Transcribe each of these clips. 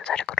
전설의 그룹 동방신기가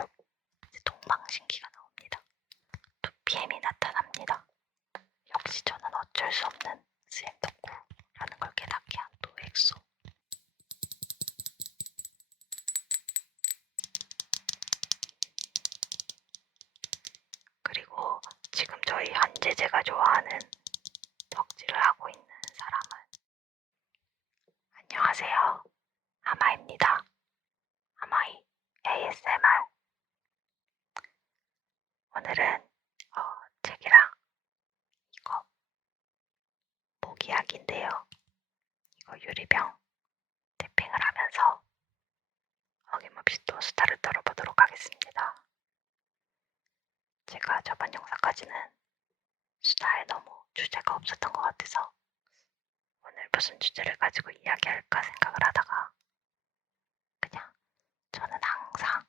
유리병 탭핑을 하면서 어김없이 또 수다를 떨어보도록 하겠습니다. 제가 저번 영상까지는 수다에 너무 주제가 없었던 것 같아서 오늘 무슨 주제를 가지고 이야기할까 생각을 하다가 그냥 저는 항상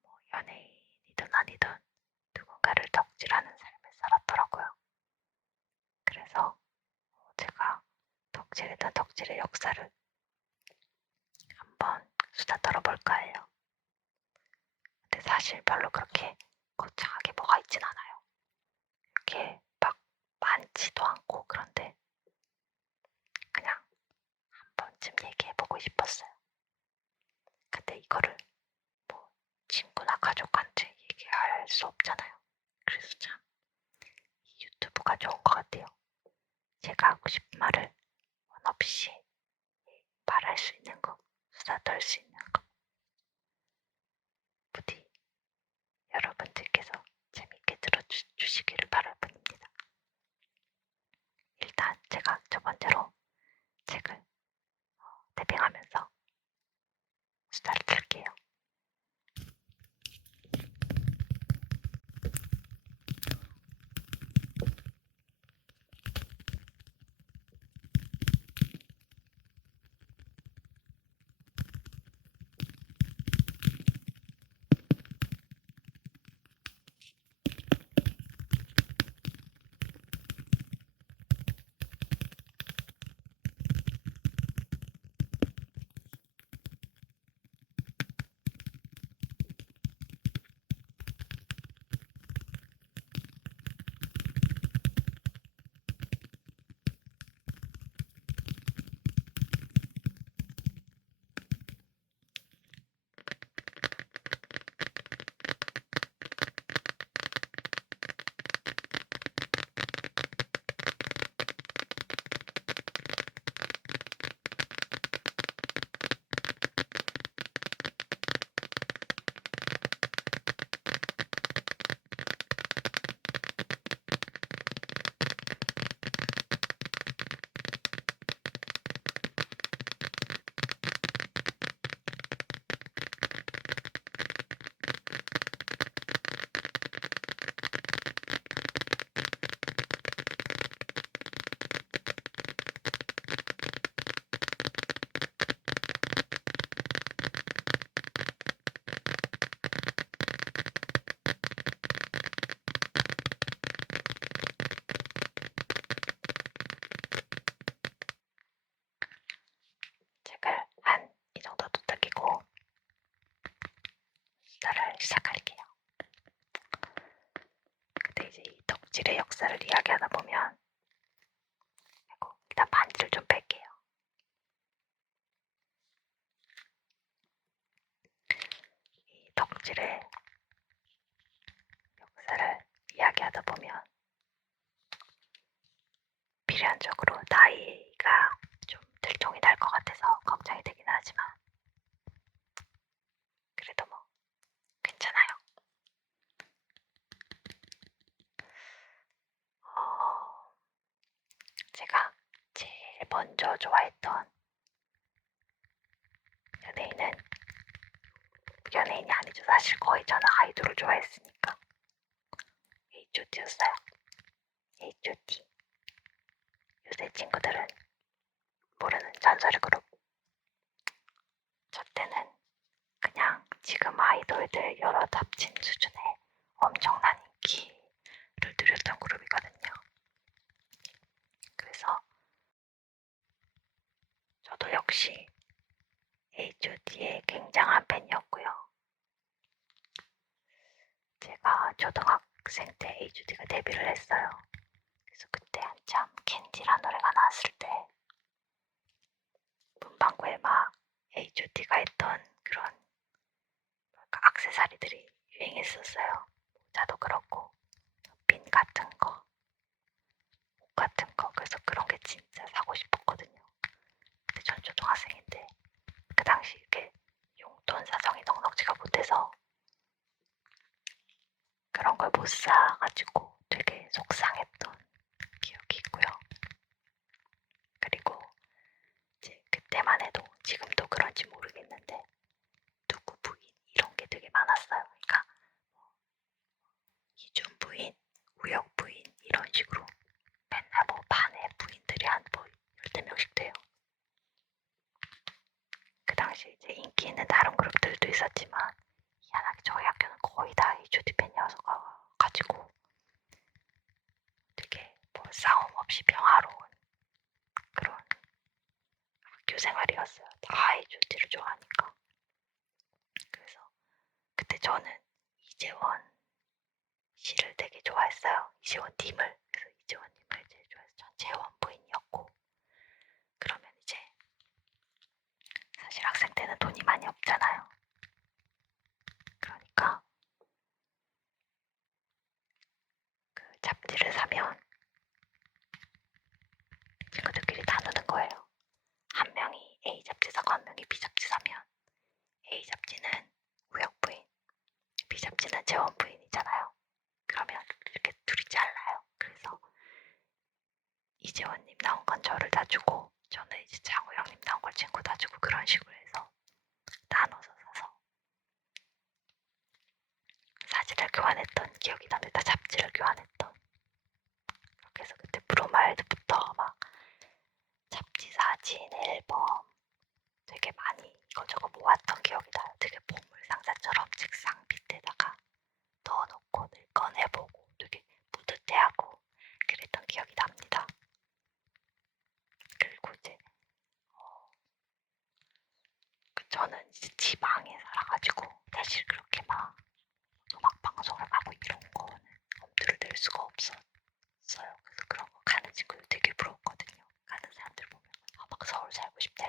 뭐 연예인이든 아니든 누군가를 덕질하는 삶을 살았더라고요. 그래서 어, 제가 덕질이든 덕질의 역사를 한번 수다 떨어볼까 해요. 근데 사실 별로 그렇게 거창하게 뭐가 있진 않아요. 이렇게 막 많지도 않고 그런데 그냥 한 번쯤 얘기해보고 싶었어요. 근데 이거를 뭐 친구나 가족한테 얘기할 수 없잖아요. 그래서 참 이 유튜브가 좋은 것 같아요. 제가 하고 싶은 말을 원 없이 말할 수 있는 거, 수다 떨 수 있는 거. 부디 여러분들께서 재밌게 들어주시기를 바랄 뿐입니다. 일단 제가 첫 번째로 책을 어, 태핑하면서 수다를 떨게요. 시작할게요. 근데 이제 이 덕질의 역사를 이야기하다 보면 아이고, 일단 반지를 좀 뺄게요. 이 덕질의 역사를 이야기하다 보면 필연적으로 나이가 좀 들통이 날 것 같아서 걱정이 되긴 하지만 그래도 뭐 괜찮아요. 어, 제가 제일 먼저 좋아했던 연예인은 연예인이 아니죠. 저는 아이돌을 좋아했으니까 H.O.T였어요. H.O.T. 요새 친구들은 모르는 전설의 그룹. 저 때는 그냥 지금 아이돌들 여러 합친 수준의 엄청난 인기를 누렸던 그룹이거든요. 그래서 저도 역시 H.O.T의 굉장한 팬이었고요. 초등학생 때 H.O.T가 데뷔를 했어요. 그래서 그때 한참 캔디란 노래가 나왔을 때 문방구에 막 H.O.T가 했던 그런 악세사리들이 유행했었어요. 모자도 그렇고 핀 같은 거, 옷 같은 거 그래서 그런 게 진짜 사고 싶었거든요. 근데 전 초등학생인데 그 당시 이렇게 용돈 사정이 넉넉지가 못해서 그런 사가지고 되게 속상했던 기억이 있고요. 그리고 이제 그때만 해도 지금도 그런지 모르겠는데 누구 부인 이런 게 되게 많았어요. 그러니까 뭐 이준 부인, 우혁 부인 이런 식으로 맨날 뭐 반의 부인들이 한뭐 열대 명씩 돼요. 그 당시 이제 인기 있는 다른 그룹들도 있었지만 희한하게 저희 학교는 거의 다 H.O.T 팬이어서 가지고 되게 뭐 싸움 없이 평화로운 그런 학교 생활이었어요. 다 H.O.T를 좋아하니까. 그래서 그때 저는 이재원 씨를 되게 좋아했어요. 이재원 님을. 그래서 이재원 님을 제일 좋아해서 전 재원 부인이었고 그러면 이제 사실 학생 때는 돈이 많이 없잖아요. 그러니까 그 잡지를 사면 친구들끼리 나누는 거예요. 한 명이 A 잡지 사고 한 명이 B 잡지 사면 A 잡지는 우혁 부인, B 잡지는 재원 부인이잖아요. 그러면 이렇게 둘이 잘라요. 그래서 이재원님 나온 건 저를 다 주고 저는 이제 장우영님 나온 걸 친구 다 주고 그런 식으로 해서 나눠서 사서 사진을 교환했던 기억이 납니다. 잡지를 교환했던 그렇게 해서 그때 브로마일드부터 막 잡지 사진 앨범 되게 많이 이것저것 모았던 기억이 나요. 되게 보물 상자처럼 책상 밑에다가 넣어놓고 늘 꺼내보고 되게 뿌듯해하고 그랬던 기억이 납니다. 그리고 이제 어, 그 저는 이제 지방에 살아가지고 사실 그렇게 막 음악 방송을 하고 이런 거는 엄두를 낼 수가 없었어요. 그래서 그런 거 가는 친구들 되게 부러웠거든요. 가는 사람들 보면 아, 막 서울 살고 싶다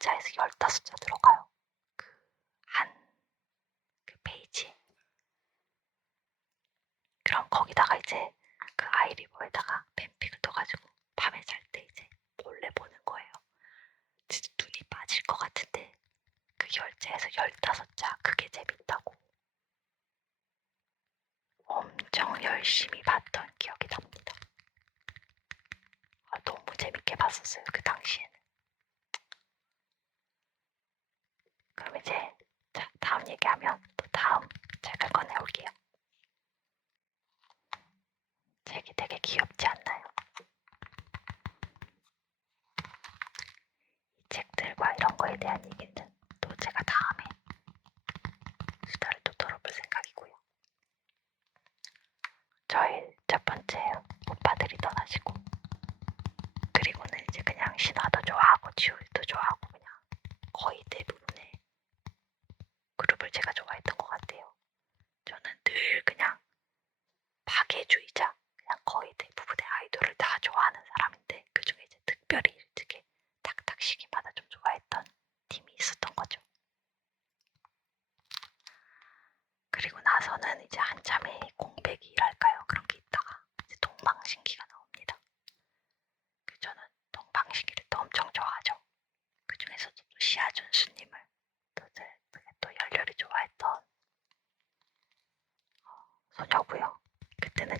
10자에서 15자 들어가요.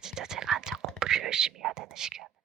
진짜 제가 한창 공부를 열심히 해야 되는 시기였는데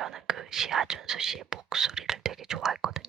저는 그 시아준수 씨의 목소리를 되게 좋아했거든요.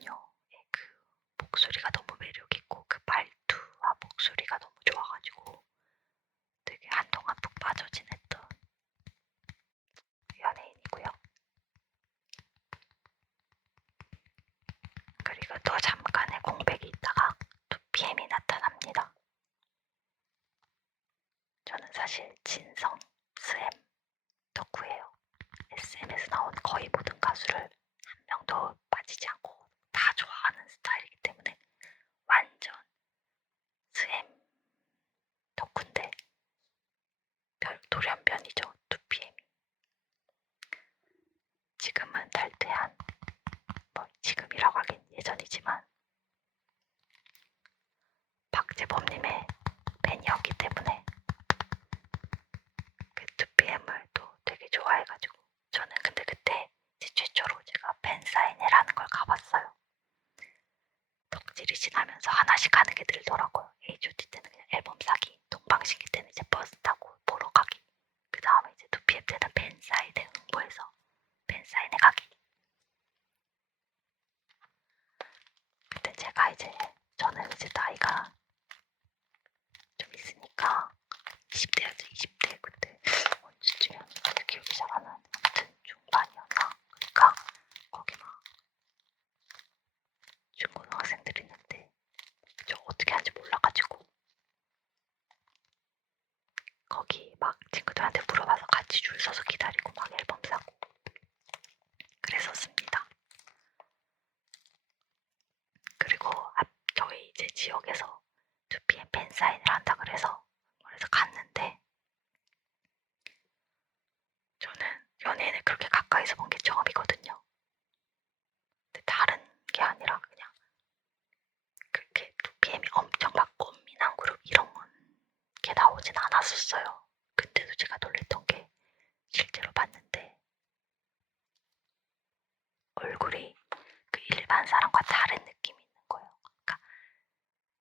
다른 사람과 다른 느낌이 있는 거예요. 그러니까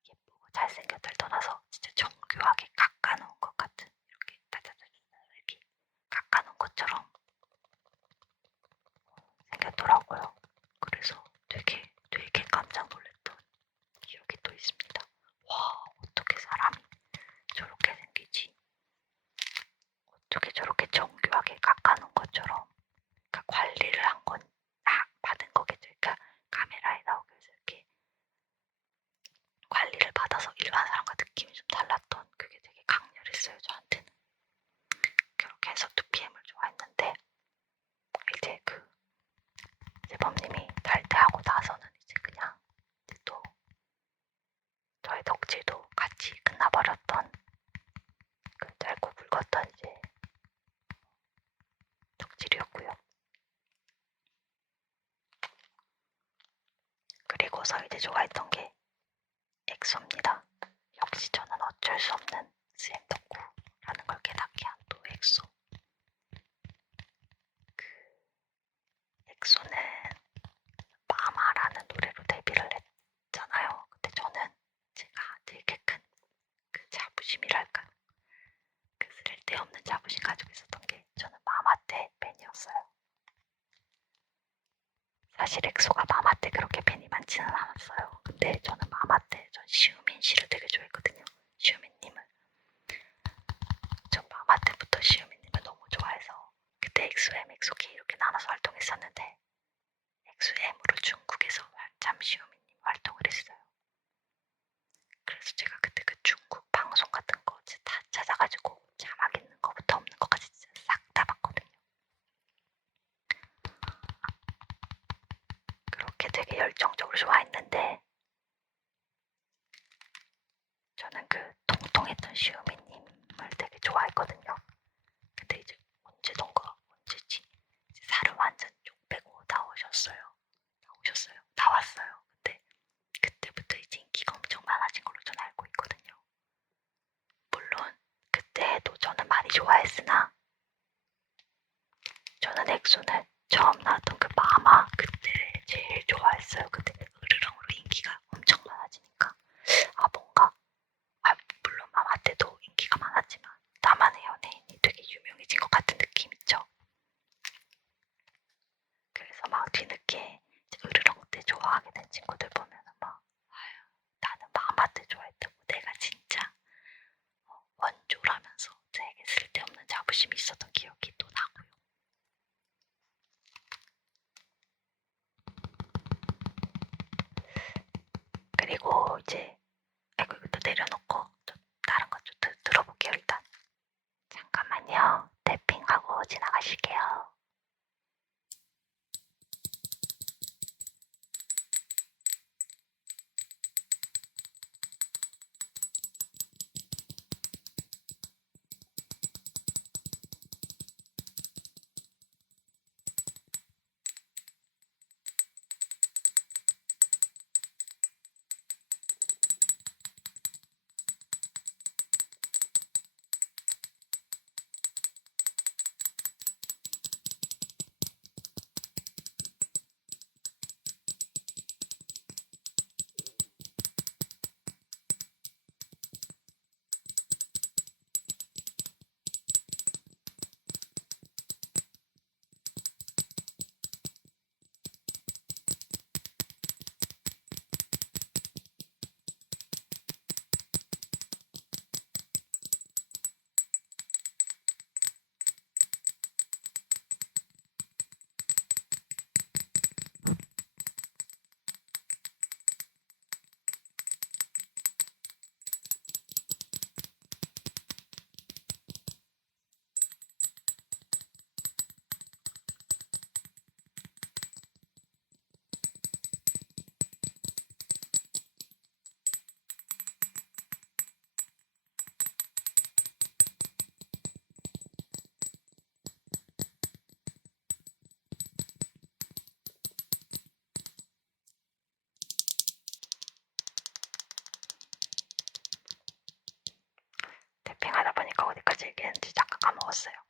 예쁘고 잘생겼들 떠나서 진짜 정교하게 각 제조가 했던 게 되게 좋아요. 좋아했으나 저는 엑소는 처음 나왔던 그 마마 그때 제일 좋아했어요. 그때 으르렁으로 인기가 되게 했는지 잠깐 까먹었어요.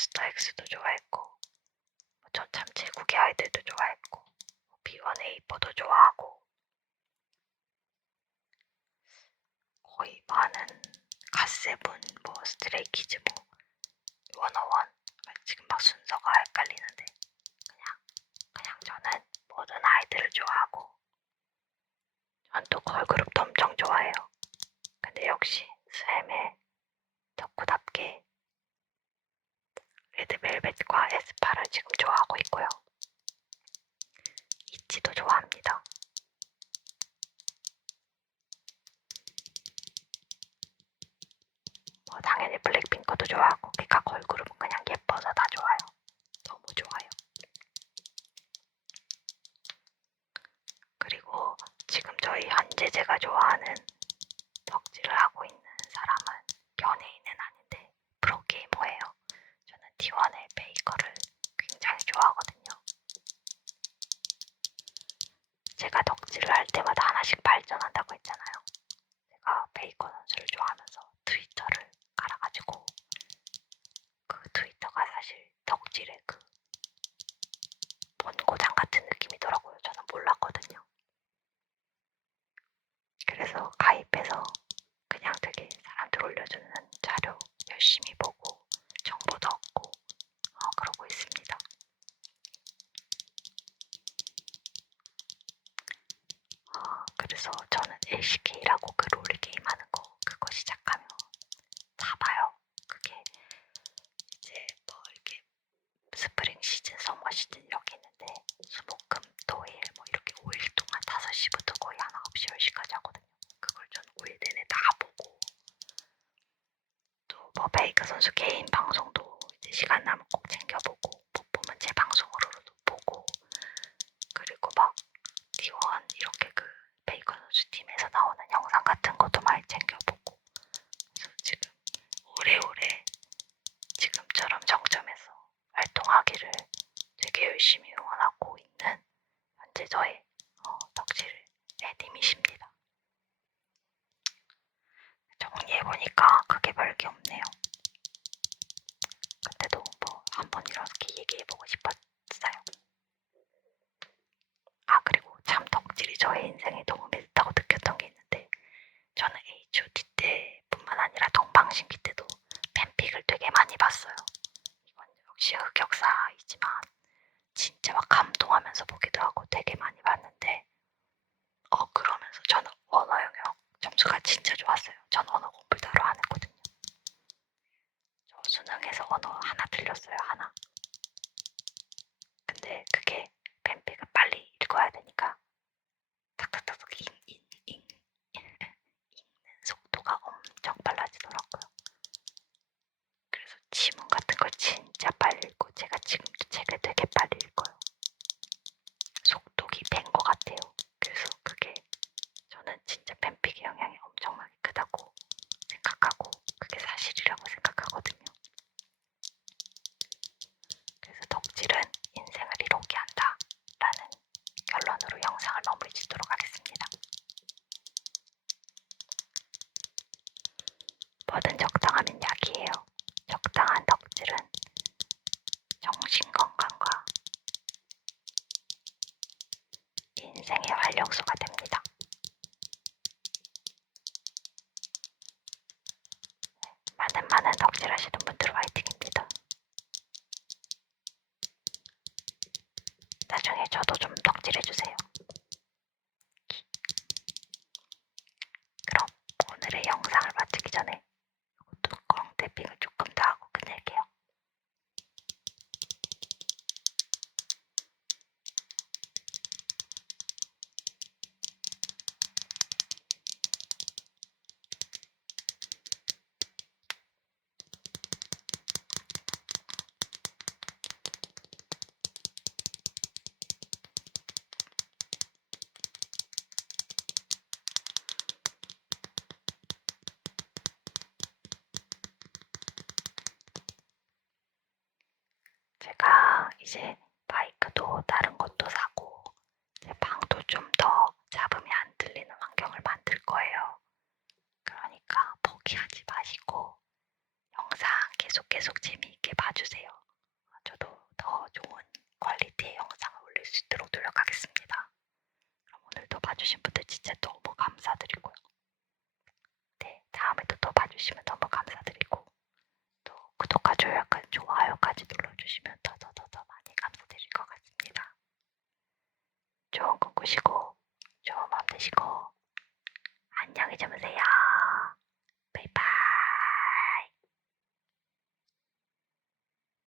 스타엑스도 좋아했고 뭐 전참치국의 아이들도 좋아했고 뭐 B1A4도 좋아하고 거의 많은 갓세븐, 뭐 스트레이키즈, 뭐 원어원 지금 막 순서가 헷갈리는데 그냥 그냥 저는 모든 아이들을 좋아하고 전또 걸그룹도 엄청 좋아해요. 근데 역시 과일과 에스파를 지금 좋아하고 있고요. 이치도 좋아합니다. 뭐 당연히 블랙핑크도 좋아하고 각 걸그룹은 그냥 예뻐서 다 좋아요. 너무 좋아요. 그리고 지금 저희 현재 제가 좋아하는 시킨이라고 글 올리긴 많은 덕질하시는 분. is it?